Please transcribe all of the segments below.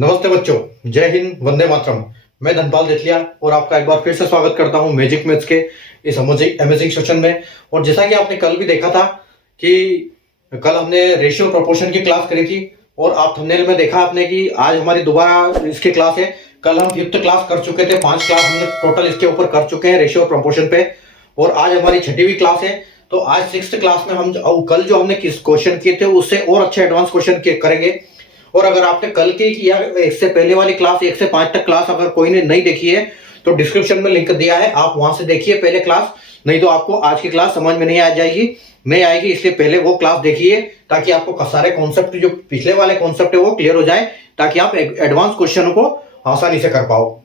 नमस्ते बच्चों, जय हिंद, वंदे मातरम। मैं धनपाल देथलिया और आपका एक बार फिर से स्वागत करता हूं मैजिक मैथ्स के इस अमेजिंग सेशन में। और जैसा कि आपने कल भी देखा था कि कल हमने रेशियो प्रोपोर्शन की क्लास करी थी और आप थंबनेल में देखा आपने कि आज हमारी दोबारा इसकी क्लास है। कल हम 5th क्लास कर चुके थे, 5 क्लास हमने टोटल इसके ऊपर कर चुके हैं रेशियो प्रोपोर्शन पे, और आज हमारी 6वीं क्लास है। तो आज 6th क्लास में हम कल जो हमने किस क्वेश्चन किए थे उससे और अच्छे एडवांस क्वेश्चन करेंगे। और अगर आपने कल की या इससे पहले वाली क्लास 1 से 5 तक क्लास अगर कोई ने नहीं देखी है तो डिस्क्रिप्शन में लिंक दिया है, आप वहां से देखिए पहले क्लास। नहीं तो आपको आज की क्लास समझ में नहीं आएगी, इसलिए पहले वो क्लास देखिए ताकि आपको सारे कॉन्सेप्ट जो पिछले वाले कॉन्सेप्ट है वो क्लियर हो जाए, ताकि आप एडवांस क्वेश्चन को आसानी से कर पाओ।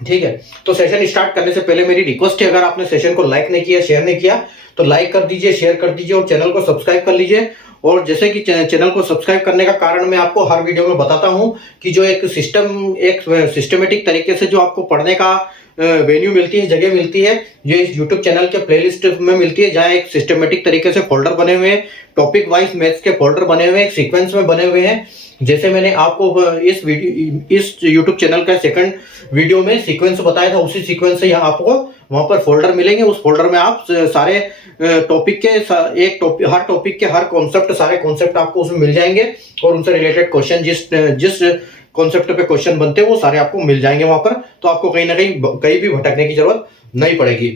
ठीक है, तो सेशन स्टार्ट करने से पहले मेरी रिक्वेस्ट है, अगर आपने सेशन को लाइक नहीं किया, शेयर नहीं किया तो लाइक कर दीजिए, शेयर कर दीजिए और चैनल को सब्सक्राइब कर लीजिए। और जैसे कि चैनल को सब्सक्राइब करने का कारण मैं आपको हर वीडियो में बताता हूं कि जो एक सिस्टमेटिक तरीके से जो आपको पढ़ने का वेन्यू मिलती है, जगह मिलती है, ये इस यूट्यूब चैनल के प्लेलिस्ट में मिलती है, जहां एक सिस्टमेटिक तरीके से फोल्डर बने हुए हैं, टॉपिक वाइज मैथ्स के फोल्डर बने हुए हैं, एक सीक्वेंस में बने हुए हैं। जैसे मैंने आपको इस यूट्यूब चैनल का सेकंड वीडियो में सीक्वेंस बताया था, उसी सीक्वेंस से यहाँ आपको वहां पर फोल्डर मिलेंगे। उस फोल्डर में आप सारे टॉपिक के हर टॉपिक के हर कॉन्सेप्ट, सारे कॉन्सेप्ट आपको उसमें मिल जाएंगे और उनसे रिलेटेड क्वेश्चन जिस कॉन्सेप्ट पे क्वेश्चन बनते हैं वो सारे आपको मिल जाएंगे वहां पर। तो आपको कहीं ना कहीं भी भटकने की जरूरत नहीं पड़ेगी।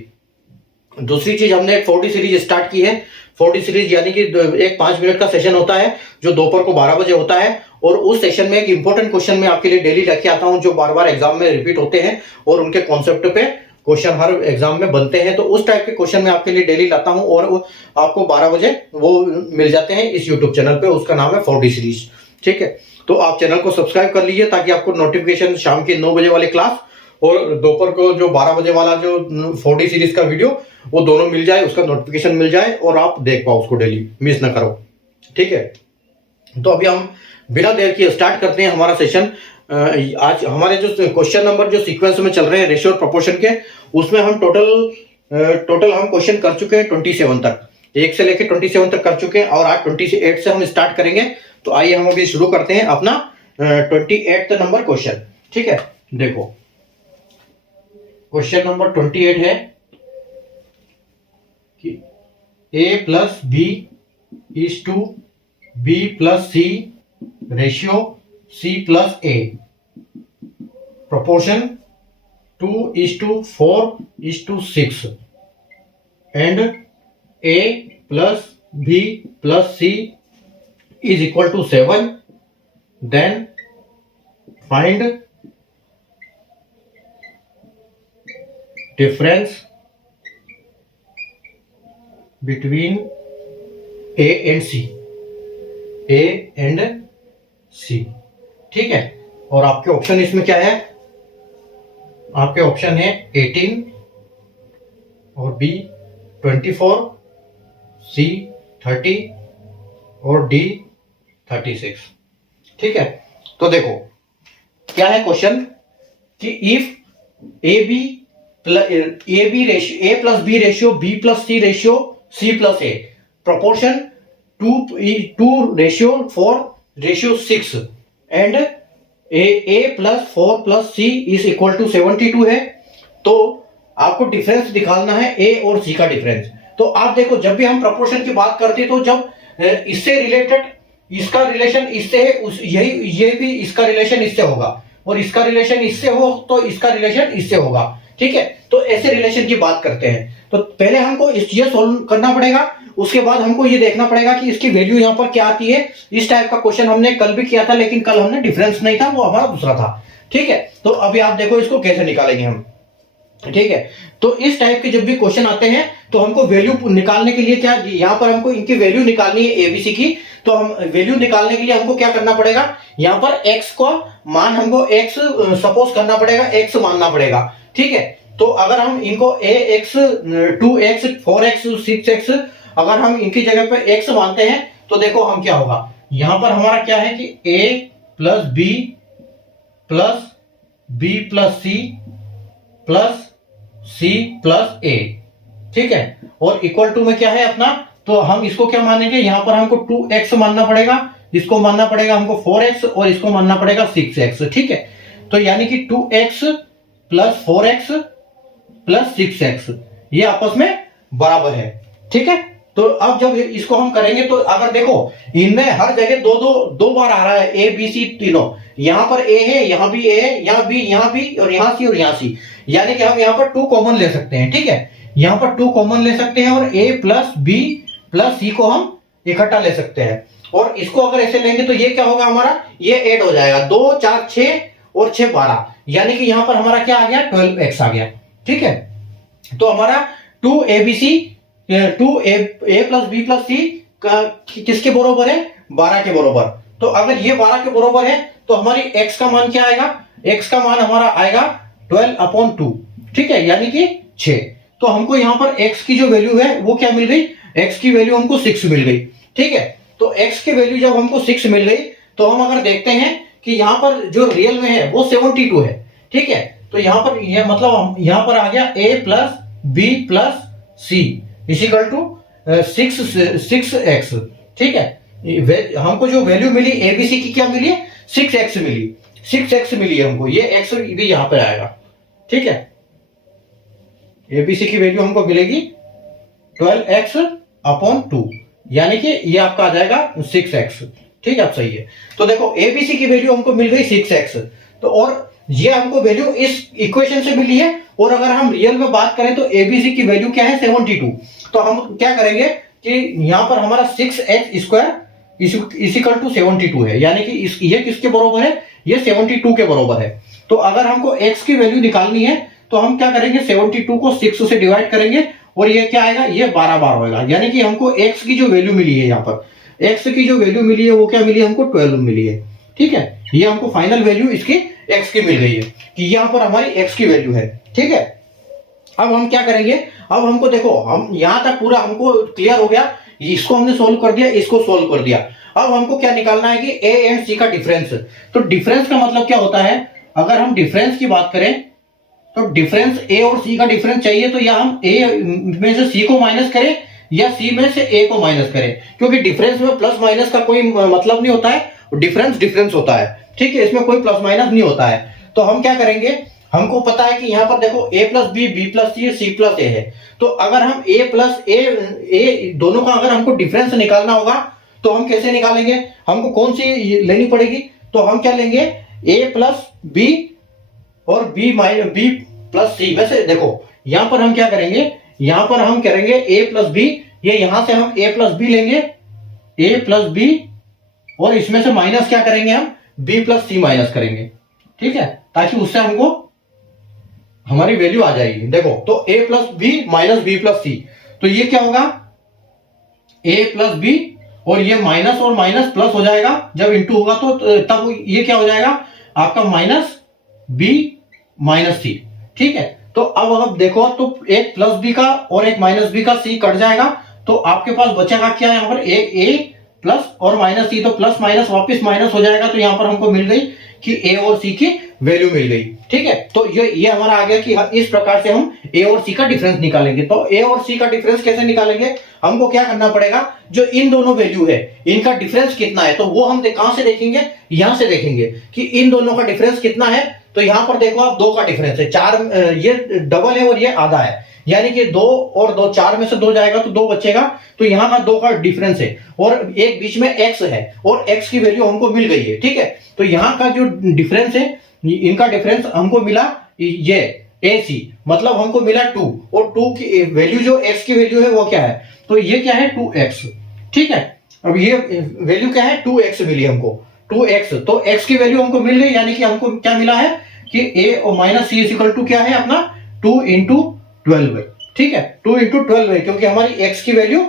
दूसरी चीज, हमने एक 4D सीरीज स्टार्ट की है। 4D सीरीज यानी कि एक 5 मिनट का सेशन होता है जो दोपहर को 12 बजे होता है, और उस सेशन में एक इंपॉर्टेंट क्वेश्चन मैं आपके लिए डेली लेके आता हूं जो बार बार एग्जाम में रिपीट होते हैं और उनके कॉन्सेप्ट पे क्वेश्चन हर एग्जाम में बनते हैं। तो उस टाइप के क्वेश्चन मैं आपके लिए डेली लाता हूं और आपको 12 बजे वो मिल जाते हैं इस यूट्यूब चैनल पे। उसका नाम है 4D सीरीज। ठीक है, तो आप चैनल को सब्सक्राइब कर लीजिए ताकि आपको नोटिफिकेशन शाम की 9 बजे वाली क्लास और दोपहर को जो 12 बजे वाला जो 4D सीरीज का वीडियो, वो दोनों मिल जाए, उसका नोटिफिकेशन मिल जाए और आप देख पाओ उसको डेली, मिस ना करो। ठीक है, तो अभी हम बिना देर किए स्टार्ट करते हैं हमारा सेशन। आज हमारे जो क्वेश्चन नंबर जो सीक्वेंस में चल रहे हैं रेशियो और प्रोपोर्शन के, उसमें हम टोटल हम क्वेश्चन कर चुके हैं 27 तक, 1 से लेकर 27 तक कर चुके हैं और आज 28 से हम स्टार्ट करेंगे। तो आइए हम अभी शुरू करते हैं अपना 28 नंबर क्वेश्चन। ठीक है, देखो क्वेश्चन नंबर 28 है कि a plus B is to b plus C ratio c plus a, proportion 2:4:6 and a plus b plus c is equal to 7. Then find difference between a and c. a and c। ठीक है, और आपके option इसमें क्या है? आपके option है 18 और बी 24, सी 30 और डी 36। ठीक है, तो देखो क्या है क्वेश्चन कि if A plus B ratio B plus C ratio C plus A, proportion 2:4:6 and A plus 4 plus C is equal to 72 है, तो आपको डिफरेंस निकालना है ए और सी का डिफरेंस। तो आप देखो, जब भी हम प्रोपोर्शन की बात करते हैं तो जब इससे रिलेटेड इसका रिलेशन इससे है, ये भी इसका रिलेशन इससे होगा और इसका रिलेशन इससे हो तो इसका रिलेशन इससे होगा। ठीक है, तो ऐसे रिलेशन की बात करते हैं। तो पहले हमको ये सोल्व करना पड़ेगा, उसके बाद हमको ये देखना पड़ेगा कि इसकी वैल्यू यहाँ पर क्या आती है। इस टाइप का क्वेश्चन हमने कल भी किया था, लेकिन कल हमने डिफरेंस नहीं था, वो हमारा दूसरा था। ठीक है, तो अभी आप देखो इसको कैसे निकालेंगे हम। ठीक है, तो इस टाइप के जब भी क्वेश्चन आते हैं तो हमको वैल्यू निकालने के लिए क्या, यहाँ पर हमको इनकी वैल्यू निकालनी है एबीसी की। तो हम वैल्यू निकालने के लिए हमको क्या करना पड़ेगा, यहाँ पर x को मान हमको x सपोज करना पड़ेगा, x मानना पड़ेगा। ठीक है, तो अगर हम इनको ax 2x 4x 6x अगर हम इनकी जगह पे x मानते हैं तो देखो हम क्या होगा, यहां पर हमारा क्या है कि a plus B plus C plus C plus A. ठीक है, और इक्वल टू में क्या है अपना, तो हम इसको क्या मानेंगे, यहां पर हमको 2x मानना पड़ेगा इसको मानना पड़ेगा हमको 4x और इसको मानना पड़ेगा 6x, ठीक है। तो यानी कि 2x plus 4x plus 6x ये आपस में बराबर है, ठीक है। तो अब जब इसको हम करेंगे तो अगर देखो इनमें हर जगह दो बार आ रहा है, ए बी सी तीनों, यहां पर ए है, यहां भी ए है, यहां भी और यहां सी और यहां सी, यानी कि हम यहां पर 2 कॉमन ले सकते हैं, ठीक है। यहां पर 2 कॉमन ले सकते हैं और a प्लस बी प्लस सी को हम इकट्ठा ले सकते हैं। और इसको अगर ऐसे लेंगे तो ये क्या होगा हमारा, ये ऐड हो जाएगा, 2 4 6 और 6 12, यानी कि यहां पर हमारा क्या आ गया, 12x आ गया, ठीक है। तो हमारा 2abc 2a plus B plus सी किसके बराबर है, 12 के बराबर। तो अगर ये 12 के बराबर है तो हमारी x का मान क्या आएगा, x का मान हमारा आएगा 12/2, ठीक है, यानी कि 6। तो हमको यहां पर x की जो वैल्यू है वो क्या मिल गई, x की वैल्यू हमको 6 मिल गई, ठीक है। तो x की वैल्यू जब हमको 6 मिल गई तो हम अगर देखते हैं कि यहां पर जो रियल में है वो 72 है, ठीक है। तो यहां पर ये मतलब यहां पर आ गया a plus B plus C equal to 6x, ठीक है। हमको जो वैल्यू मिली एबीसी की क्या मिली है, 6x मिली, 6x मिली है हमको, ये x भी यहां पे आएगा, ठीक है। एबीसी की वैल्यू हमको मिलेगी 12x/2, यानी कि ये आपका आ जाएगा 6x, ठीक है, आप सही है। तो देखो एबीसी की वैल्यू हमको मिल गई 6x, तो और ये हमको वैल्यू इस इक्वेशन से मिली है। और अगर हम रियल में बात करें तो एबीसी की वैल्यू क्या है, 72। तो हम क्या करेंगे कि यहां पर हमारा 6x² इक्वल टू 72 है, यानी कि ये किसके बराबर है, ये 72 के बराबर है। तो अगर हमको x की वैल्यू निकालनी है तो हम क्या करेंगे, 72 को 6 से डिवाइड करेंगे और ये क्या आएगा, ये 12 बार होगा, यानी कि हमको x की जो वैल्यू मिली है, यहाँ पर x की जो वैल्यू मिली है वो क्या मिली है, हमको 12 मिली है, ठीक है। ये हमको फाइनल वैल्यू इसकी x की मिल गई है कि यहाँ पर हमारी x की वैल्यू है, ठीक है। अब हम क्या करेंगे, अब हमको देखो हम यहां तक पूरा हमको क्लियर हो गया, इसको हमने सोल्व कर दिया, इसको सोल्व कर दिया। अब हमको क्या निकालना है कि a एंड c का डिफरेंस। तो डिफरेंस का मतलब क्या होता है, अगर हम डिफरेंस की बात करें तो डिफरेंस a और c का डिफरेंस चाहिए तो या हम a में से c को माइनस करें या c में से a को माइनस करें, क्योंकि डिफरेंस में प्लस माइनस का कोई मतलब नहीं होता है, डिफरेंस डिफरेंस होता है, ठीक है, इसमें कोई प्लस माइनस नहीं होता है। तो हम क्या करेंगे, हमको पता है कि यहाँ पर देखो a plus B B plus C C plus A है। तो अगर हम a प्लस ए दोनों का अगर हमको डिफरेंस निकालना होगा तो हम कैसे निकालेंगे, हमको कौन सी लेनी पड़ेगी, तो हम क्या लेंगे, a प्लस बी और b माइनस बी प्लस सी। वैसे देखो यहां पर हम क्या करेंगे, यहां पर हम करेंगे a प्लस बी, ये यहां से हम a प्लस बी लेंगे, a प्लस बी, और इसमें से माइनस क्या करेंगे, हम b प्लस सी माइनस करेंगे, ठीक है, ताकि उससे हमको हमारी वैल्यू आ जाएगी। देखो तो a plus B minus B plus C, तो ये क्या होगा, a प्लस बी और ये माइनस और माइनस प्लस हो जाएगा, जब इंटू होगा तो तब ये क्या हो जाएगा आपका माइनस बी माइनस सी, ठीक है। तो अब देखो तो एक प्लस बी का और एक माइनस बी का सी कट जाएगा, तो आपके पास बचेगा क्या, यहाँ पर a प्लस और माइनस सी, तो प्लस माइनस वापस माइनस हो जाएगा। तो यहाँ पर हमको मिल गई कि a और c की वैल्यू मिल गई, ठीक है। तो ये हमारा आ गया कि इस प्रकार से हम a और c का डिफरेंस निकालेंगे। तो a और c का डिफरेंस कैसे निकालेंगे, हमको क्या करना पड़ेगा, जो इन दोनों वैल्यू है इनका डिफरेंस कितना है, तो वो हम कहां से देखेंगे, यहां से देखेंगे कि इन दोनों का डिफरेंस कितना है। तो यहां पर देखो आप 2 का डिफरेंस है, 4 ये डबल है और ये आधा है, यानी कि 2 और 2, 4 में से 2 जाएगा तो 2 बचेगा, तो यहाँ का 2 का डिफरेंस है और एक बीच में x है और x की वैल्यू हमको मिल गई है, ठीक है। तो यहाँ का जो डिफरेंस है, इनका डिफरेंस हमको मिला ये AC, मतलब हमको मिला 2, और 2 की वैल्यू जो x की वैल्यू है वो क्या है, तो ये क्या है 2x, ठीक है। अब ये वैल्यू क्या है 2x मिली हमको, 2x, तो x की वैल्यू हमको मिल गई, यानी कि हमको क्या मिला है कि a और माइनस सी इक्वल टू क्या है अपना 2 इंटू 12 है, ठीक है, 2 इंटू 12 है, क्योंकि हमारी x की वैल्यू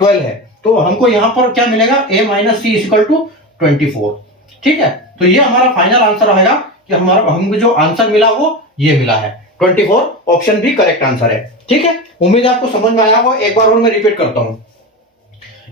12 है। तो हमको यहां पर क्या मिलेगा, a minus C equal to 24, ठीक है। तो ये हमारा फाइनल आंसर आएगा कि हमारा हमको जो आंसर मिला वो ये मिला है 24, ऑप्शन भी करेक्ट आंसर है, ठीक है। उम्मीद है आपको समझ में आया होगा। एक बार और मैं रिपीट करता हूं,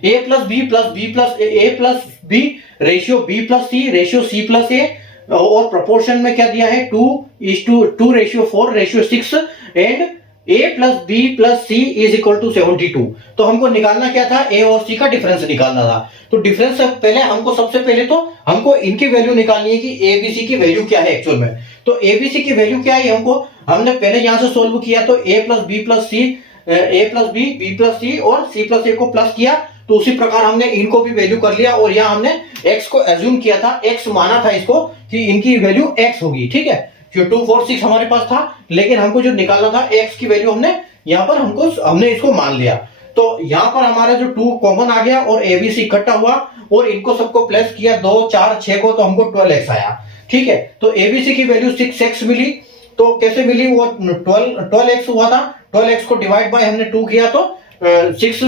a plus B plus B plus A plus B ratio B plus C ratio C plus A, और प्रोपोर्शन में क्या दिया है 2:2 ratio 4 ratio 6 and a plus B plus C is equal to 72। तो हमको निकालना क्या था, a और c का डिफरेंस निकालना था। तो डिफरेंस से पहले हमको सबसे पहले तो हमको इनकी वैल्यू निकालनी है कि a b c की वैल्यू क्या है एक्चुअल में। तो a b c की वैल्यू क्या है हमको, हमने पहले यहां से सोल्व किया तो a plus B plus C, a plus B, B plus C और c प्लस a को प्लस किया। तो उसी प्रकार हमने इनको भी वैल्यू कर लिया और यहाँ हमने x को एज्यूम किया था, x माना था इसको कि इनकी वैल्यू x होगी। ठीक है, 2 4 6 हमारे पास था, लेकिन हमको जो निकालना था x की वैल्यू हमने यहाँ पर हमने इसको मान लिया। तो यहाँ पर हमारा जो 2 कॉमन आ गया और ABC इकट्ठा हुआ और इनको सबको प्लस किया 2 4 6 को, तो हमको 12x आया। ठीक है, तो ABC की वैल्यू 6x मिली। तो कैसे मिली, वो 12x हुआ था, 12x को डिवाइड बाय हमने 2 किया तो 6x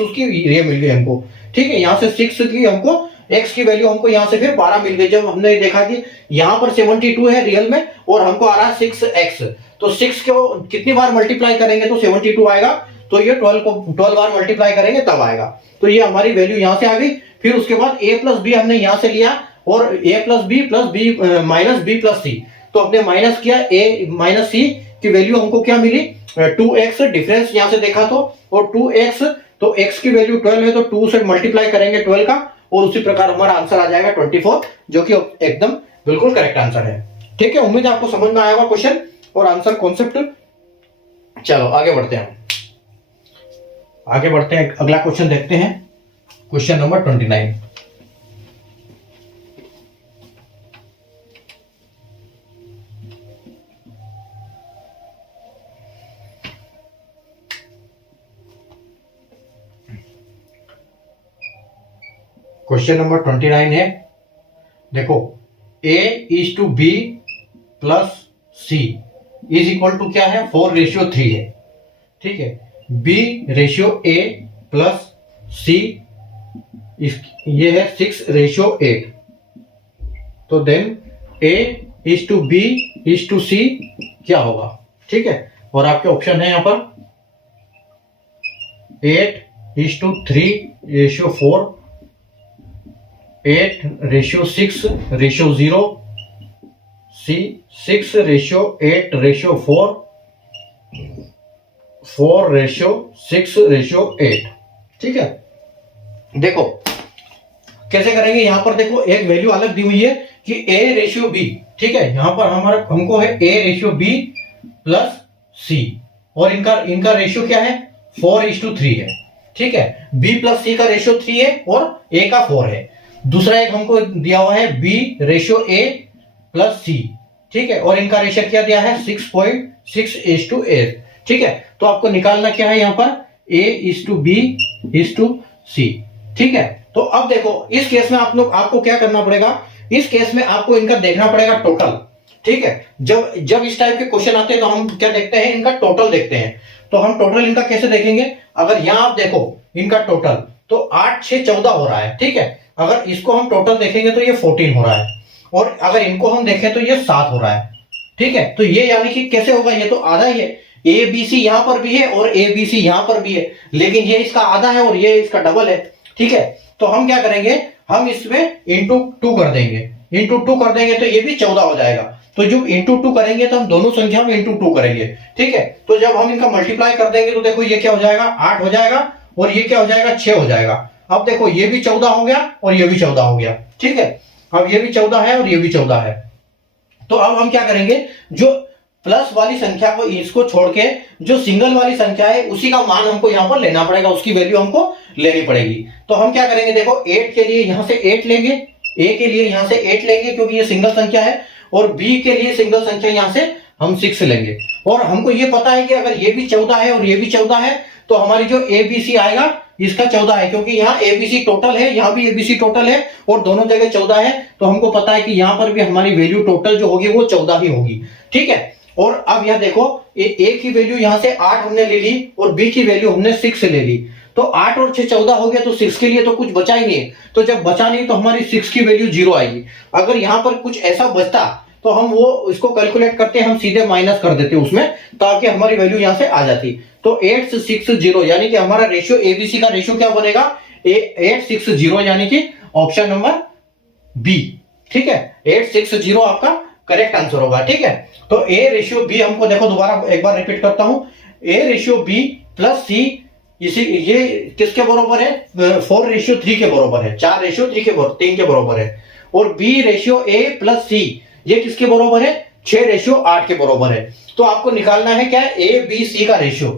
उसकी ये मिल गई हमको। ठीक है, यहाँ से 6 की हमको x की वैल्यू हमको यहाँ से फिर 12 मिल गई। जब हमने देखा कि यहाँ पर 72 है रियल में और हमको आ रहा है 6x, तो 6 को कितनी बार मल्टीप्लाई करेंगे तो 72 आएगा। तो ये 12 को 12 बार मल्टीप्लाई करेंगे तब आएगा। तो ये हमारी वैल्यू यहाँ से आ गई। फिर उसके बाद a प्लस बी हमने यहाँ से लिया और a plus B minus B plus C, तो हमने माइनस किया a माइनस सी की वैल्यू हमको क्या मिली 2x। डिफरेंस यहाँ से देखा तो, और 2x, तो x की वैल्यू 12 है तो 2 से मल्टीप्लाई करेंगे 12 का और उसी प्रकार हमारा आंसर आ जाएगा 24, जो कि एकदम बिल्कुल करेक्ट आंसर है। ठीक है, उम्मीद है आपको समझ में आया होगा क्वेश्चन और आंसर कॉन्सेप्ट। चलो आगे बढ़ते हैं, अगला क्वेश्चन देखते हैं, क्वेश्चन नंबर 29। क्वेश्चन नंबर 29 है, देखो a is to B plus C is equal to क्या है 4:3 है। ठीक है, b ratio a plus C ये है 6:8। तो then a is to B is to C क्या होगा। ठीक है, और आपके ऑप्शन है यहां पर 8:3:4, 8:6:0, C 6:8:4, 4:6:8। ठीक है, देखो कैसे करेंगे। यहां पर देखो एक वैल्यू अलग दी हुई है कि A रेशियो B। ठीक है, यहां पर हमको है A ratio B plus C और इनका रेशियो क्या है 4:3 है। ठीक है, B प्लस C का रेशियो 3 है और A का 4 है। दूसरा एक हमको दिया हुआ है B ratio A plus C। ठीक है, और इनका रेशियो क्या दिया है 6.6:8। ठीक है, तो आपको निकालना क्या है यहाँ पर A is to B is to C। ठीक है, तो अब देखो इस केस में आपको क्या करना पड़ेगा, इस केस में आपको इनका देखना पड़ेगा टोटल। ठीक है, जब इस टाइप के क्वेश्चन आते हैं तो हम क्या देखते हैं, इनका टोटल देखते हैं। तो हम टोटल इनका कैसे देखेंगे, अगर यहां आप देखो इनका टोटल तो 8 6 14 हो रहा है। ठीक है, अगर इसको हम टोटल देखेंगे तो ये 14 हो रहा है और अगर इनको हम देखें तो ये 7 हो रहा है। ठीक है, तो ये यानी कि कैसे होगा, ये तो आधा ही है। ए बी सी यहां पर भी है और ए बी सी यहां पर भी है, लेकिन ये इसका आधा है और ये इसका डबल है। ठीक है, तो हम क्या करेंगे, हम इसमें इंटू 2 कर देंगे, इंटू 2 कर देंगे तो ये भी 14 हो जाएगा। तो जब इंटू 2 करेंगे तो हम दोनों संख्या में इंटू 2 करेंगे। ठीक है, तो जब हम इनका मल्टीप्लाई कर देंगे तो देखो ये क्या हो जाएगा 8 हो जाएगा और ये क्या हो जाएगा 6 हो जाएगा। अब देखो ये भी 14 हो गया और ये भी 14 हो गया। ठीक है, अब ये भी 14 है और ये भी 14 है। तो अब हम क्या करेंगे, जो प्लस वाली संख्या को इसको छोड़ के जो सिंगल वाली संख्या है उसी का मान हमको यहां पर लेना पड़ेगा, उसकी वैल्यू हमको लेनी पड़ेगी। तो हम क्या करेंगे, देखो 8 के लिए यहां से 8 लेंगे, A के लिए यहां से 8 लेंगे क्योंकि ये सिंगल संख्या है, और B के लिए सिंगल संख्या यहां से हम 6 लेंगे। और हमको ये पता है कि अगर ये भी 14 है और ये भी 14 है तो हमारी जो ABC आएगा इसका 14 है, क्योंकि यहाँ ABC टोटल है, यहाँ भी ABC टोटल है और दोनों जगह 14 है। तो हमको पता है कि यहाँ पर भी हमारी वैल्यू टोटल जो होगी वो 14 ही होगी। ठीक है, और अब यहाँ देखो A की वैल्यू यहाँ से 8 हमने ले ली और B की वैल्यू हमने 6 ले ली। तो 8 और 6 14 हो गया, तो 6 के लिए तो कुछ बचा ही नहीं। तो जब बचा नहीं तो हमारी 6 की वैल्यू 0 आएगी। अगर यहाँ पर कुछ ऐसा बचता तो हम वो इसको कैलकुलेट करते, हम सीधे माइनस कर देते उसमें, ताकि हमारी वैल्यू यहाँ से आ जाती। तो 860 यानी कि हमारा रेशियो ABC का रेशियो क्या बनेगा 860, यानी कि ऑप्शन नंबर बी। ठीक है, 860 आपका करेक्ट आंसर होगा। ठीक है, तो ए रेशियो बी हमको देखो, दोबारा एक बार रिपीट करता हूं, ए रेशियो बी प्लस सी, इसी ये किसके बराबर है? 4:3 के बराबर है, 4:3 के बराबर, 3 के बराबर है। और B ratio A plus C ये किसके बराबर है? 6:8 के बराबर है। तो आपको निकालना है क्या? ए बी सी का रेशियो।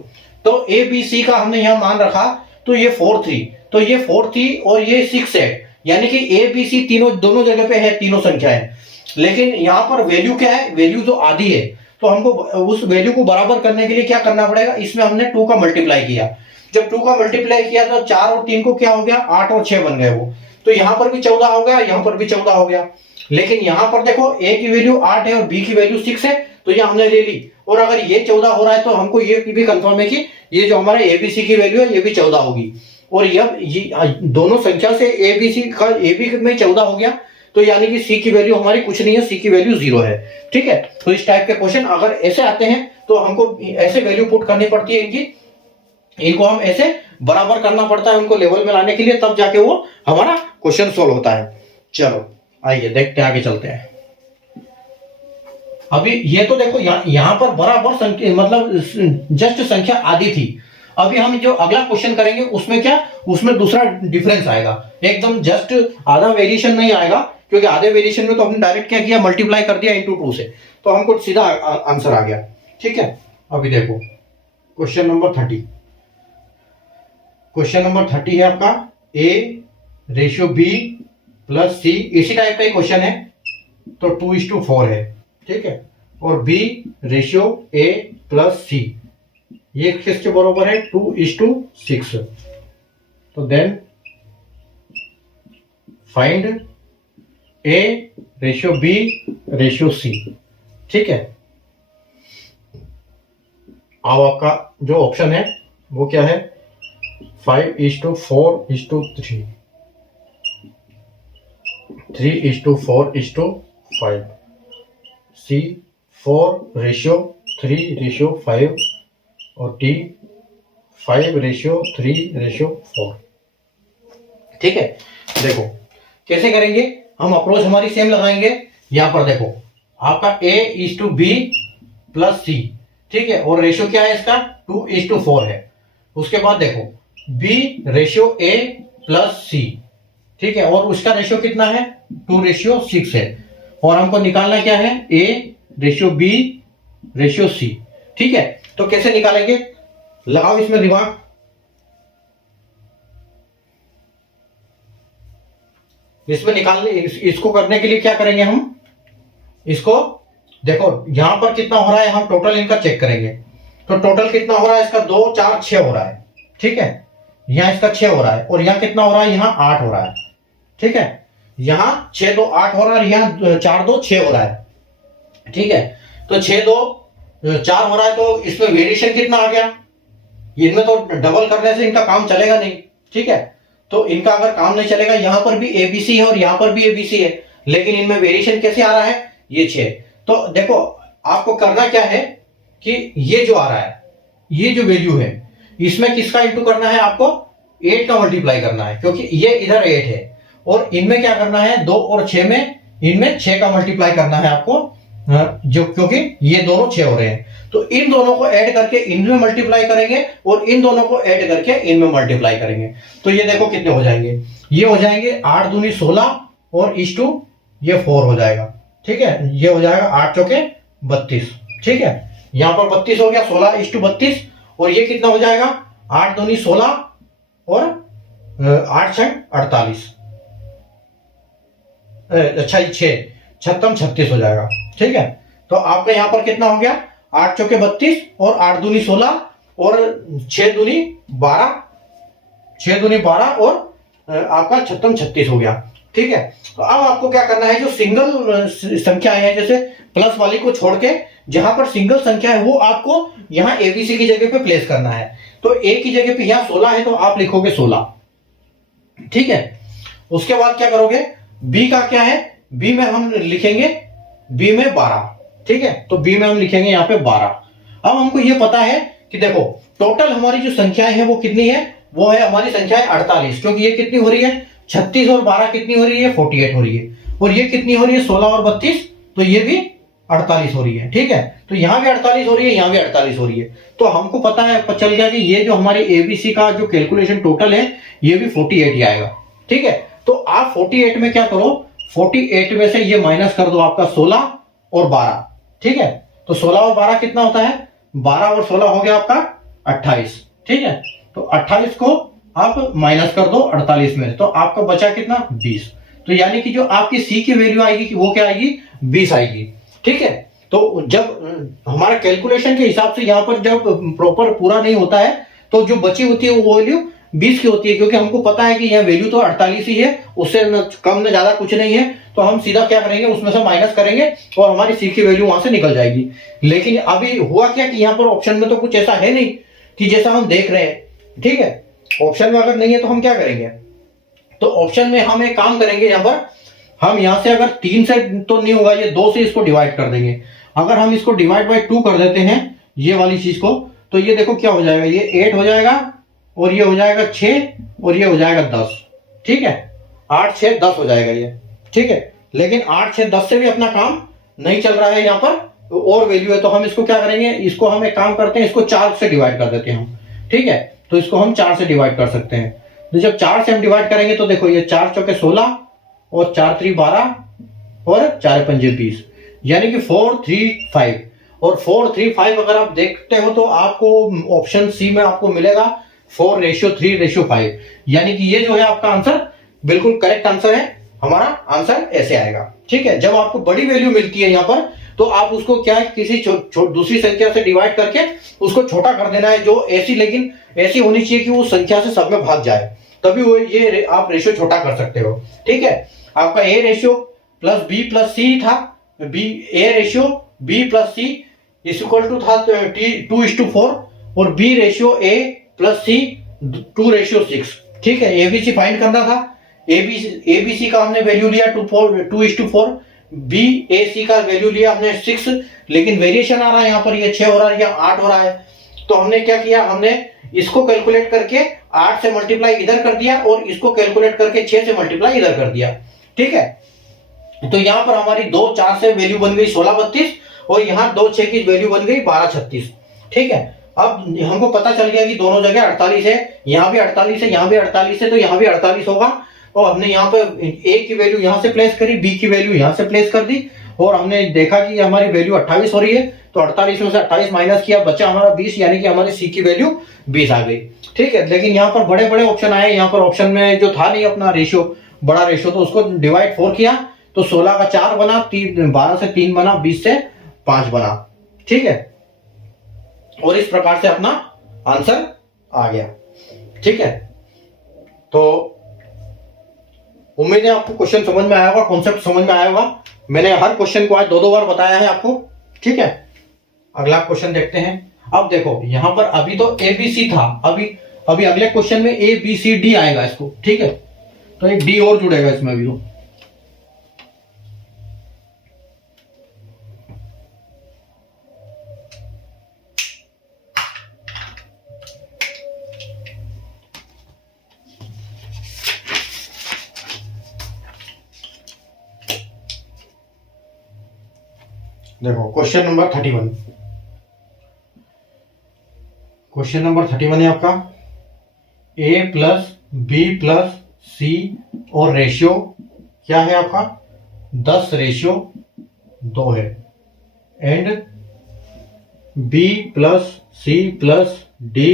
तो ए बी सी का हमने यहां मान रखा, तो ये 4:3, तो ये 4:3 और ये 6 है, यानी कि ए बी सी तीनों दोनों जगह पे है, तीनों संख्या है। लेकिन यहां पर वैल्यू क्या है? वैल्यू जो आधी है, तो हमको उस वैल्यू को बराबर करने के लिए क्या करना पड़ेगा? इसमें हमने 2 का मल्टीप्लाई किया। जब 2 का मल्टीप्लाई किया तो 4 और 3 को क्या हो गया? 8 और 6 बन गए वो। तो यहां पर भी 14 हो गया, यहां पर भी 14 हो गया। लेकिन यहां पर देखो ए की वैल्यू 8 है और बी की वैल्यू 6 है, तो ये हमने ले ली। और अगर ये 14 हो रहा है तो हमको ये भी कंफर्म है कि ये जो हमारा एबीसी की वैल्यू है ये भी 14 होगी। और ये दोनों संख्या से एबीसी का ए बी में 14 हो गया, तो यानी कि सी की वैल्यू हमारी कुछ नहीं है, सी की वैल्यू 0 है। ठीक है, तो इस टाइप के क्वेश्चन अगर ऐसे आते हैं तो हमको ऐसे वैल्यू पुट करनी पड़ती है इनकी, इनको हम ऐसे बराबर करना पड़ता है उनको लेवल में लाने के लिए, तब जाके वो हमारा क्वेश्चन सोल्व होता है। चलो आइए देखते हैं, आगे चलते हैं। अभी ये तो देखो यहां पर बराबर संख्या, मतलब जस्ट संख्या आधी थी। अभी हम जो अगला क्वेश्चन करेंगे उसमें क्या? उसमें दूसरा डिफरेंस आएगा, एकदम जस्ट आधा वेरिएशन नहीं आएगा, क्योंकि आधे वेरिएशन में तो हमने डायरेक्ट क्या किया? मल्टीप्लाई कर दिया इंटू 2 से, तो हमको सीधा आंसर आ गया। ठीक है, अभी देखो क्वेश्चन नंबर 30। क्वेश्चन नंबर 30 है आपका ए रेशियो बी प्लस सी, इसी टाइप का क्वेश्चन है, तो 2:4 है। ठीक है, और B ratio A plus C ये किसके बराबर है? 2:6। तो then find A ratio B ratio C. ठीक है, अब आपका जो ऑप्शन है वो क्या है? 5:4:3, 3:4:5, सी 4:3:5 और डी 5:3:4। ठीक है, देखो कैसे करेंगे हम, अप्रोच हमारी सेम लगाएंगे। यहां पर देखो आपका A:B प्लस सी, ठीक है, और रेशियो क्या है इसका? 2:4 है। उसके बाद देखो B रेशियो A प्लस सी, ठीक है, और उसका रेशियो कितना है? 2:6 है। और हमको निकालना क्या है? A ratio B ratio C। ठीक है, तो कैसे निकालेंगे? लगाओ इसमें दिमाग। इसमें निकालने, इसको करने के लिए क्या करेंगे हम? इसको देखो यहां पर कितना हो रहा है, हम टोटल इनका चेक करेंगे। तो टोटल कितना हो रहा है इसका? 2 4 6 हो रहा है। ठीक है, यहां इसका 6 हो रहा है, और यहां कितना हो रहा है? यहां 8 हो रहा है। ठीक है, यहां 6 2 8 हो रहा है, यहां 4 2 6 हो रहा है। ठीक है, तो 6 2 4 हो रहा है, तो इसमें वेरिएशन कितना आ गया? इनमें तो डबल करने से इनका काम चलेगा नहीं। ठीक है, तो इनका अगर काम नहीं चलेगा, यहां पर भी एबीसी है और यहां पर भी एबीसी है, लेकिन इनमें वेरिएशन कैसे आ रहा है? ये 6। तो देखो आपको करना क्या है कि ये जो आ रहा है, ये जो वैल्यू है, इसमें किसका इंटू करना है? आपको 8 का मल्टीप्लाई करना है, क्योंकि ये इधर 8 है, और इनमें क्या करना है? 2 और 6 में, इनमें 6 का मल्टीप्लाई करना है आपको, जो क्योंकि ये दोनों 6 हो रहे हैं, तो इन दोनों को ऐड करके इनमें मल्टीप्लाई करेंगे और इन दोनों को ऐड करके इनमें मल्टीप्लाई करेंगे। तो ये देखो कितने हो जाएंगे? ये हो जाएंगे 8 दूनी 16 और इस 2 ये 4 हो जाएगा। ठीक है, ये हो जाएगा 8 चौके 32। ठीक है, यहां पर 32 हो गया, 16:32, और ये कितना हो जाएगा? 8 दूनी 16 और 8 6 48, अच्छा 6 छत्तम 36 हो जाएगा। ठीक है, तो आपका यहां पर कितना हो गया? 8 चौके 32 और 8 दूनी 16 और 6 दूनी 12, 6 दूनी 12 और आपका छत्तम 36 हो गया। ठीक है, तो अब आपको क्या करना है? जो सिंगल संख्या है, जैसे प्लस वाली को छोड़ के जहां पर सिंगल संख्या है, वो आपको यहां एबीसी की जगह पे प्लेस करना है। तो ए की जगह पे यहां 16 है, तो आप लिखोगे 16। ठीक है, उसके बाद क्या करोगे? बी का क्या है? बी में हम लिखेंगे, बी में 12। ठीक है, तो बी में हम लिखेंगे यहाँ पे 12। अब हमको ये पता है कि देखो टोटल हमारी जो संख्याएं है वो कितनी है? वो है हमारी संख्या है 48, क्योंकि ये कितनी हो रही है? 36 और 12 कितनी हो रही है? 48 हो रही है। और ये कितनी हो रही है? 16 और 32, तो ये भी 48 हो रही है, ठीक है। तो यहाँ भी 48 हो रही है, यहाँ भी 48 हो रही है। तो हमको पता है, चल गया कि ये जो हमारी एबीसी का जो कैलकुलेशन टोटल है ये भी 48 ही आएगा, ठीक है। तो आप 48 में क्या करो, 48 में से ये माइनस कर दो आपका 16 और 12, ठीक है। तो 16 और 12 कितना होता है, 12 और 16 हो गया आपका 28, ठीक है। तो 28 को आप माइनस कर दो 48 में, तो आपका बचा कितना 20। तो यानी कि जो आपकी सी की वैल्यू आएगी कि वो क्या आएगी 20 आएगी, ठीक है। तो जब हमारा कैलकुलेशन के हिसाब से यहाँ पर जब प्रॉपर पूरा नहीं होता है तो जो बची होती है वो वैल्यू 20 की होती है, क्योंकि हमको पता है कि यह वैल्यू तो 48 ही है, उससे न कम न ज्यादा कुछ नहीं है। तो हम सीधा क्या करेंगे, उसमें से माइनस करेंगे और हमारी सी की वैल्यू वहां से निकल जाएगी। लेकिन अभी हुआ क्या कि यहाँ पर ऑप्शन में तो कुछ ऐसा है नहीं कि जैसा हम देख रहे हैं, ठीक है। ऑप्शन में अगर नहीं है तो हम क्या करेंगे, तो ऑप्शन में हम एक काम करेंगे, यहाँ पर हम यहाँ से अगर 3 से तो नहीं होगा, ये 2 से इसको डिवाइड कर देंगे। अगर हम इसको डिवाइड बाय 2 कर देते हैं ये वाली चीज को, तो ये देखो क्या हो जाएगा, ये 8 हो जाएगा और ये हो जाएगा 6 और ये हो जाएगा 10, ठीक है। 8 6 10 हो जाएगा ये, ठीक है। लेकिन 8 6 10 से भी अपना काम नहीं चल रहा है, यहाँ पर और वैल्यू है। तो हम इसको क्या करेंगे, इसको हम एक काम करते हैं, इसको 4 से डिवाइड कर देते हैं हम, ठीक है। तो इसको हम 4 से डिवाइड कर सकते हैं। तो जब 4 से हम डिवाइड करेंगे तो देखो ये 4 चौके 16 और 4 3 12 और 4 पंजे 20, यानी कि 4 3 5। और 4 3 5 अगर आप देखते हो तो आपको ऑप्शन सी में आपको मिलेगा 4:3:5, यानी कि ये जो है आपका आंसर बिल्कुल करेक्ट आंसर है। हमारा आंसर ऐसे आएगा, ठीक है। जब आपको बड़ी वैल्यू मिलती है यहाँ पर तो आप उसको क्या है, किसी दूसरी संख्या से डिवाइड करके उसको छोटा कर देना है, जो ऐसी, लेकिन ऐसी होनी चाहिए कि वो संख्या से सब में भाग जाए, तभी वो ये आप रेशियो छोटा कर सकते हो, ठीक है। आपका A ratio plus B plus C था, A ratio B plus C equal to था 2:4 और B ratio A plus C 2:6, ठीक है। एबीसी फाइंड करना था, एबीसी का हमने वैल्यू लिया 2:4, बी ए सी का वैल्यू लिया हमने 6, लेकिन वेरिएशन आ रहा है यहाँ पर, ये 6 हो रहा है या 8 हो रहा है। तो हमने क्या किया, हमने इसको कैलकुलेट करके 8 से मल्टीप्लाई इधर कर दिया और इसको कैलकुलेट करके 6 से मल्टीप्लाई इधर कर दिया, ठीक है। तो यहां पर हमारी 2 4 से वैल्यू बन गई 16:32 और यहाँ 2 6 की वैल्यू बन गई 12:36, ठीक है। अब हमको पता चल गया कि दोनों जगह 48 है, यहाँ भी 48 है, यहाँ भी 48 है, तो यहाँ भी 48 होगा। और हमने यहाँ पर ए की वैल्यू यहाँ से प्लेस करी, बी की वैल्यू यहाँ से प्लेस कर दी और हमने देखा कि हमारी वैल्यू 28 हो रही है। तो 48 में से 28 माइनस किया, बचा हमारा 20, यानी कि हमारी सी की वैल्यू 20 आ गई, ठीक है। लेकिन यहाँ पर बड़े बड़े ऑप्शन आए, यहाँ पर ऑप्शन में जो था नहीं अपना रेशियो, बड़ा रेशियो, तो उसको डिवाइड 4 किया तो 16 का 4 बना, 12 से 3 बना, 20 से 5 बना, ठीक है। और इस प्रकार से अपना आंसर आ गया, ठीक है। तो उम्मीद है आपको क्वेश्चन समझ में आया होगा, कॉन्सेप्ट समझ में आया होगा। मैंने हर क्वेश्चन को आज 2 बार बताया है आपको, ठीक है। अगला क्वेश्चन देखते हैं। अब देखो यहां पर अभी तो ए बी सी था, अभी अगले क्वेश्चन में ए बी सी डी आएगा इसको, ठीक है। तो एक डी और जुड़ेगा इसमें भी। देखो क्वेश्चन नंबर 31, क्वेश्चन नंबर 31 है आपका, A plus B plus C और रेशियो क्या है आपका 10:2 है, and B plus C plus D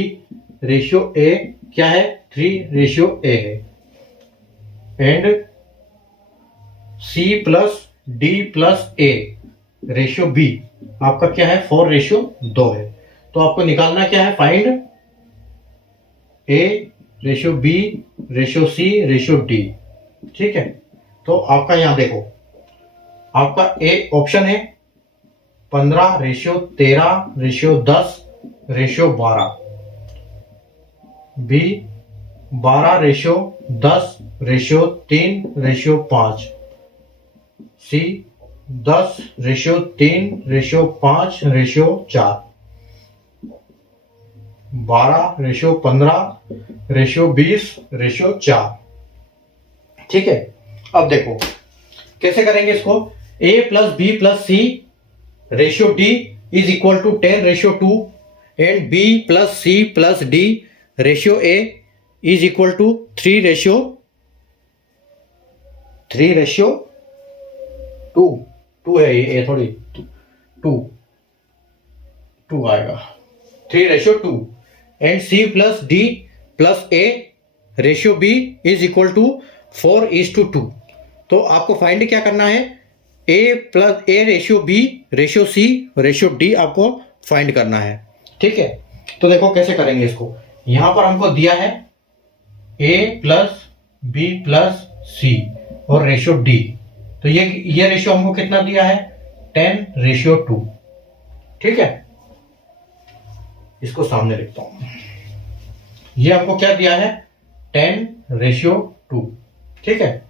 ratio A क्या है 3:a है, and C plus D plus A ratio B आपका क्या है 4:2 है। तो आपको निकालना क्या है, find A ratio B ratio C ratio D, ठीक है। तो आपका यहां देखो, आपका ए ऑप्शन है 15:13:10:12, बी 12:10:3:5, सी 10:3:5:4, 12:15:20:4, ठीक है। अब देखो कैसे करेंगे इसको, a plus B plus C ratio D is equal to 10:2 and B plus C plus D ratio A is equal to 3:2 2 है, ये थोड़ी 2 आएगा 3:2 and C plus D plus A ratio B is equal to 4:2। तो आपको find क्या करना है, A ratio B ratio C ratio D आपको फाइंड करना है। ठीक है, तो देखो कैसे करेंगे इसको। यहां पर हमको दिया है ए प्लस बी प्लस सी और रेशियो डी, तो ये रेशियो हमको कितना दिया है 10:2। ठीक है, इसको सामने लिखता हूं, ये हमको क्या दिया है 10:2। ठीक है,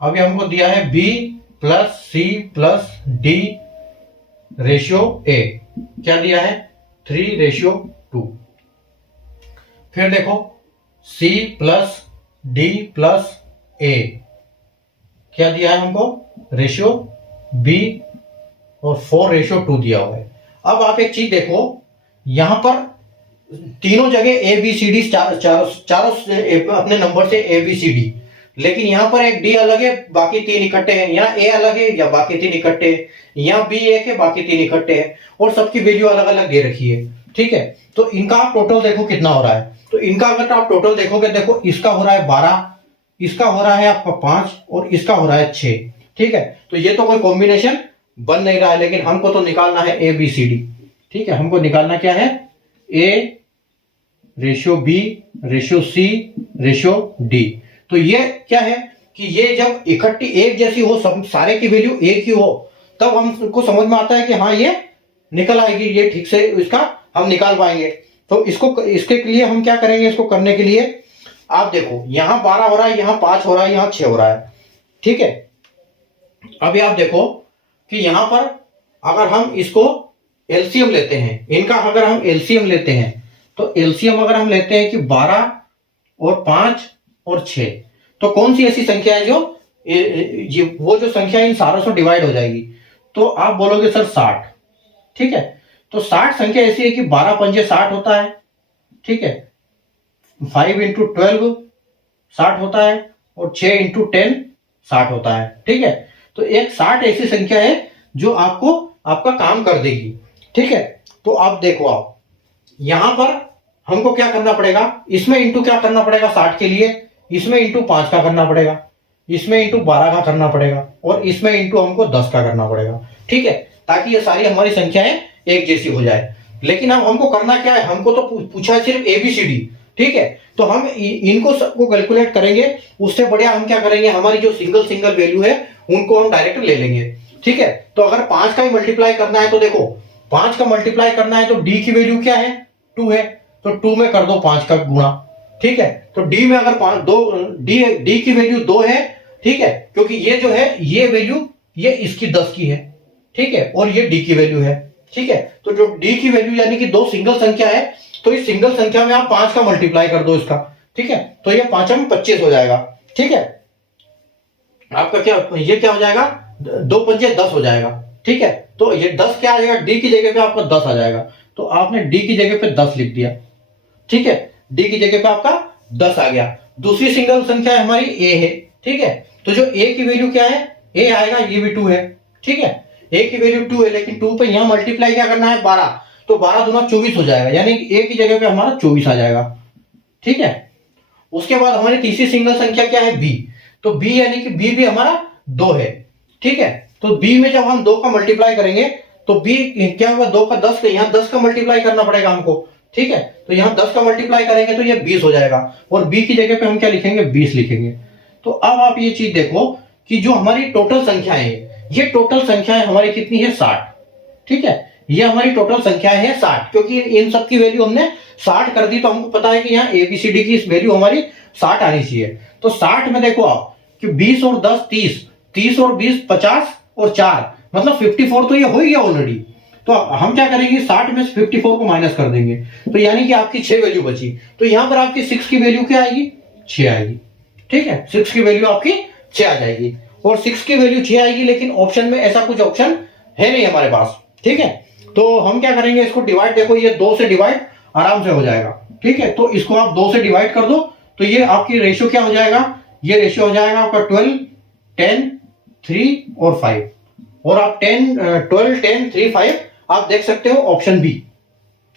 अभी हमको दिया है B plus C plus D ratio A, क्या दिया है 3:2। फिर देखो C plus D plus A क्या दिया है हमको रेशियो बी और 4:2 दिया हुआ है। अब आप एक चीज देखो, यहां पर तीनों जगह ए बी सी डी चारों अपने नंबर से ए बी सी डी, लेकिन यहां पर एक डी अलग है बाकी 3 इकट्ठे हैं, यहाँ ए अलग है या बाकी 3 इकट्ठे हैं, यहाँ बी एक है बाकी 3 इकट्ठे हैं और सबकी वैल्यू अलग अलग दे रखी है। ठीक है, तो इनका आप टोटल देखो कितना हो रहा है, तो इनका अगर आप टोटल देखोगे, देखो इसका हो रहा है 12, इसका हो रहा है आपका 5 और इसका हो रहा है 6। ठीक है, तो ये तो कोई कॉम्बिनेशन बन नहीं रहा है, लेकिन हमको तो निकालना है ए बी सी डी। ठीक है, हमको निकालना क्या है A ratio B ratio C ratio D. तो ये क्या है कि ये जब इकट्ठी एक जैसी हो, सब सारे की वैल्यू एक ही हो, तब हमको समझ में आता है कि हाँ ये निकल आएगी, ये ठीक से इसका हम निकाल पाएंगे। तो इसके लिए हम क्या करेंगे, इसको करने के लिए आप देखो यहां 12 हो रहा है, यहां 5 हो रहा है, यहां 6 हो रहा है। ठीक है, अभी आप देखो कि यहां पर अगर हम इसको एलसीएम लेते हैं, इनका अगर हम एलसीएम लेते हैं, तो एलसीएम अगर हम लेते हैं कि 12 और 5 और 6, तो कौन सी ऐसी संख्या है जो वो जो संख्या इन सारों से डिवाइड हो जाएगी, तो आप बोलोगे सर 60। ठीक है, तो 60 संख्या ऐसी है कि 12 पंजे 60 होता है। ठीक है, 5 × 12 60 होता है और 6 × 10 60 होता है। ठीक है, तो एक 60 ऐसी संख्या है जो आपको आपका काम कर देगी। ठीक है, तो आप देखो, आप यहां पर हमको क्या करना पड़ेगा, इसमें इंटू क्या करना पड़ेगा 60 के लिए, इसमें इंटू 5 का करना पड़ेगा, इसमें इंटू 12 का करना पड़ेगा और इसमें इंटू हमको 10 का करना पड़ेगा। ठीक है, ताकि ये सारी हमारी संख्याएं एक जैसी हो जाए। लेकिन अब हमको करना क्या है, हमको तो पूछा है सिर्फ एबीसीडी। ठीक है, तो हम इनको सबको कैलकुलेट करेंगे, उससे बढ़िया हम क्या करेंगे, हमारी जो सिंगल वैल्यू है उनको हम डायरेक्ट ले लेंगे। ठीक है, तो अगर 5 का ही मल्टीप्लाई करना है, तो देखो 5 का मल्टीप्लाई करना है तो डी की वैल्यू क्या है 2 है, तो 2 में कर दो 5 का गुणा। ठीक है, तो डी में अगर डी की वैल्यू 2 है। ठीक है, क्योंकि ये जो है ये वैल्यू ये इसकी 10 की है। ठीक है, और ये डी की वैल्यू है। ठीक है, तो जो डी की वैल्यू यानी कि 2 सिंगल संख्या है, तो इस सिंगल संख्या में आप 5 का मल्टीप्लाई कर दो इसका। ठीक है, तो ये 5 में 25 हो जाएगा। ठीक है, आपका क्या ये क्या हो जाएगा 2 पंजे 10 हो जाएगा। ठीक है, तो ये 10 क्या आ जाएगा, डी की जगह पे आपका 10 आ जाएगा, तो आपने डी की जगह पे 10 लिख दिया। ठीक है, डी की जगह पे आपका 10 आ गया। दूसरी सिंगल संख्या हमारी ए है। ठीक है, तो जो ए की वैल्यू क्या है, ए आएगा, ये भी 2 है। ठीक है, ए की वैल्यू 2 है, लेकिन 2 पे यहां मल्टीप्लाई क्या करना है 12, तो 12 दूना 24 हो जाएगा, यानी कि ए की जगह पे हमारा 24 आ जाएगा। ठीक है, उसके बाद हमारी तीसरी सिंगल संख्या क्या है बी, तो बी यानी कि बी भी हमारा 2 है। ठीक है, तो बी में जब हम 2 का मल्टीप्लाई करेंगे तो बी क्या होगा 2 का 10 यहाँ 10 का मल्टीप्लाई करना पड़ेगा हमको। ठीक है, तो यहाँ 10 का मल्टीप्लाई करेंगे तो ये 20 हो जाएगा, और बी की जगह पे हम क्या लिखेंगे 20 लिखेंगे। तो अब आप ये चीज देखो कि जो हमारी टोटल संख्याएं है, ये टोटल संख्याएं हमारी कितनी है 60। ठीक है, ये हमारी टोटल संख्याएं है 60, क्योंकि इन सब की वैल्यू हमने 60 कर दी, तो हमको पता है कि यहाँ एबीसीडी की वैल्यू हमारी 60 आनी चाहिए। तो 60 में देखो आप कि 20 और 10 30, 30 और 20 50 और 4 मतलब 54, तो ये हो ही गया ऑलरेडी। तो हम क्या करेंगे 60 में से 54 को माइनस कर देंगे, तो यानी कि आपकी 6 वैल्यू बची। तो यहां पर आपकी 6 की वैल्यू क्या आएगी 6 आएगी। ठीक है, 6 की वैल्यू आपकी 6 आ जाएगी, और 6 की वैल्यू 6 आएगी, लेकिन ऑप्शन में ऐसा कुछ ऑप्शन है नहीं हमारे पास। ठीक है, तो हम क्या करेंगे, इसको डिवाइड, देखो ये 2 से डिवाइड आराम से हो जाएगा। ठीक है, तो इसको आप 2 से डिवाइड कर दो, तो ये आपकी रेशियो क्या हो जाएगा, ये रेशियो हो जाएगा आपका 12, 10, 3 और 5। और आप 12, 10, 3, 5 आप देख सकते हो ऑप्शन बी।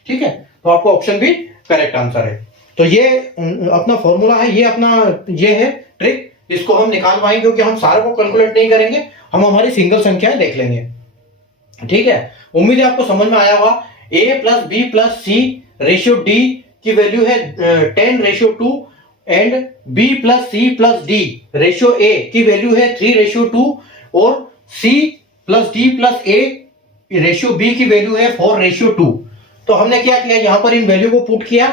ठीक है, तो आपको ऑप्शन बी करेक्ट आंसर है। तो ये अपना फॉर्मूला है, ये अपना ये है ट्रिक, इसको हम निकाल पाएंगे क्योंकि हम सारे को कैलकुलेट नहीं करेंगे, हम हमारी सिंगल संख्याएं देख लेंगे। ठीक है, उम्मीद है आपको समझ में आया होगा। a plus B plus C ratio D की वैल्यू है 10:2 and b plus C plus D ratio a की वैल्यू है 3:2 और c plus d plus a ratio b की वैल्यू है 4:2। तो हमने क्या किया, यहां पर इन वैल्यू को पुट किया,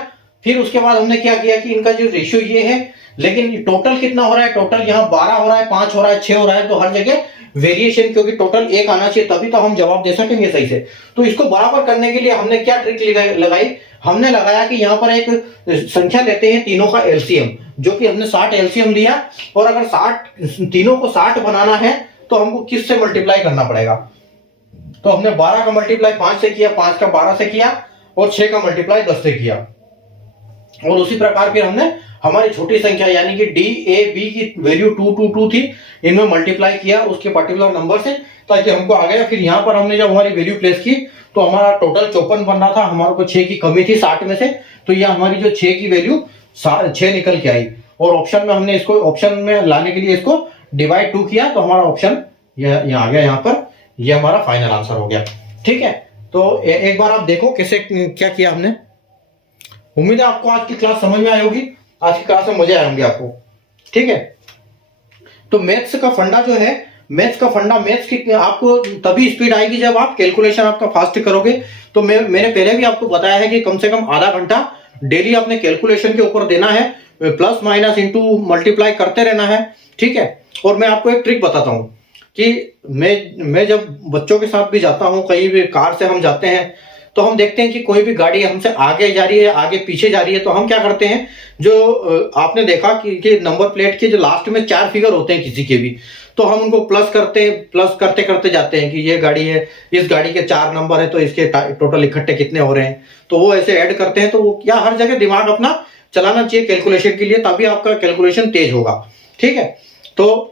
फिर उसके बाद हमने क्या किया कि इनका जो रेशियो ये है, लेकिन टोटल कितना हो रहा है, टोटल यहाँ 12 हो रहा है, 5 हो रहा है, 6 हो रहा है, तो हर जगह वेरिएशन, क्योंकि टोटल 1 आना चाहिए तभी तो हम जवाब दे सकेंगे सही से। तो इसको बराबर करने के लिए हमने क्या ट्रिक लगाई, हमने लगाया कि यहाँ पर एक संख्या लेते हैं तीनों का एलसीएम, जो कि हमने 60 एलसीएम लिया, और अगर 60 तीनों को 60 बनाना है तो हमको किस से मल्टीप्लाई करना पड़ेगा, तो हमने 12 का मल्टीप्लाई 5 से किया, 5 का 12 से किया और 6 का मल्टीप्लाई 10 से किया। और उसी प्रकार फिर हमने हमारी छोटी संख्या यानी कि डी ए बी की वैल्यू 222 थी, इनमें मल्टीप्लाई किया उसके पर्टिकुलर नंबर से ताकि हमको आ गया। फिर यहाँ पर हमने जब हमारी वैल्यू प्लेस की तो हमारा टोटल 54 बन रहा था, हमारे को 6 की कमी थी 60 में से, तो यह हमारी जो 6 की वैल्यू 6 निकल के आई। और ऑप्शन में हमने इसको ऑप्शन में लाने के लिए इसको डिवाइड 2 किया, तो हमारा ऑप्शन यहाँ आ गया, यहाँ पर यह हमारा फाइनल आंसर हो गया। ठीक है, तो एक बार आप देखो कैसे क्या किया हमने। उम्मीद है आपको आज की क्लास समझ में आई होगी, आज की क्लास में मजे आए होंगे आपको। ठीक है, तो मैथ्स का फंडा जो है, मैथ्स का फंडा, मैथ्स की आपको तभी स्पीड आएगी जब आप कैलकुलेशन आपका फास्ट करोगे। तो मैंने पहले भी आपको बताया है कि कम से कम आधा घंटा डेली अपने कैलकुलेशन के ऊपर देना है, प्लस माइनस इंटू मल्टीप्लाई करते रहना है। ठीक है, और मैं आपको एक ट्रिक बताता हूं कि मैं जब बच्चों के साथ भी जाता हूं, कहीं भी कार से हम जाते हैं, तो हम देखते हैं कि कोई भी गाड़ी हमसे आगे जा रही है, आगे पीछे जा रही है, तो हम क्या करते हैं, जो आपने देखा कि नंबर प्लेट के जो लास्ट में 4 फिगर होते हैं किसी के भी, तो हम उनको प्लस करते करते जाते हैं कि ये गाड़ी है, इस गाड़ी के 4 नंबर है, तो इसके टोटल इकट्ठे कितने हो रहे हैं, तो वो ऐसे ऐड करते हैं। तो क्या हर जगह दिमाग अपना चलाना चाहिए कैलकुलेशन के लिए, तभी आपका कैलकुलेशन तेज होगा। ठीक है, तो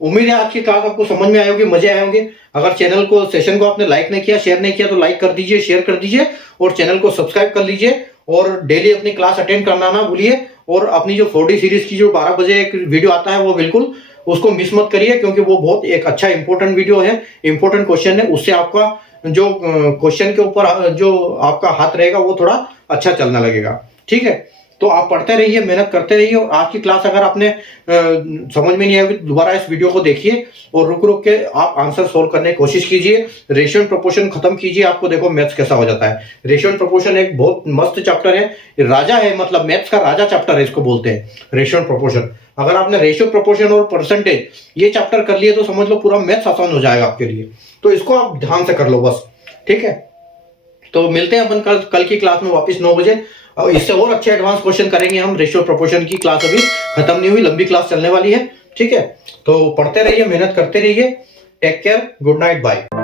उम्मीद है आज की क्लास आपको समझ में आए होगी, मजे आए होंगे। अगर चैनल को, सेशन को आपने लाइक नहीं किया, शेयर नहीं किया, तो लाइक कर दीजिए, शेयर कर दीजिए और चैनल को सब्सक्राइब कर लीजिए। और डेली अपनी क्लास अटेंड करना ना भूलिए, और अपनी जो 4D सीरीज की जो 12 बजे एक वीडियो आता है वो बिल्कुल उसको मिस मत करिए, क्योंकि वो बहुत एक अच्छा इंपॉर्टेंट वीडियो है, इंपॉर्टेंट क्वेश्चन है। उससे आपका जो क्वेश्चन के ऊपर जो आपका हाथ रहेगा वो थोड़ा अच्छा चलने लगेगा। ठीक है, तो आप पढ़ते रहिए, मेहनत करते रहिए। और आज की क्लास अगर आपने समझ में नहीं आई, दोबारा इस वीडियो को देखिए और रुक रुक के आप आंसर सोल्व करने की कोशिश कीजिए। रेशियो एंड प्रोपोर्शन खत्म कीजिए, आपको देखो मैथ्स कैसा हो जाता है। रेशियो एंड प्रोपोर्शन एक बहुत मस्त चैप्टर है, राजा है, मतलब मैथ्स का राजा चैप्टर है, इसको बोलते हैं रेशियो एंड प्रोपोर्शन। अगर आपने रेशियो, प्रोपोर्शन और परसेंटेज ये चैप्टर कर लिए तो समझ लो पूरा मैथ्स आसान हो जाएगा आपके लिए। तो इसको आप ध्यान से कर लो बस। ठीक है, तो मिलते हैं अपन कल की क्लास में वापस 9 बजे, और इससे और अच्छे एडवांस क्वेश्चन करेंगे हम। रेशियो प्रोपोर्शन की क्लास अभी खत्म नहीं हुई, लंबी क्लास चलने वाली है। ठीक है, तो पढ़ते रहिए, मेहनत करते रहिए। Take care, good night, bye.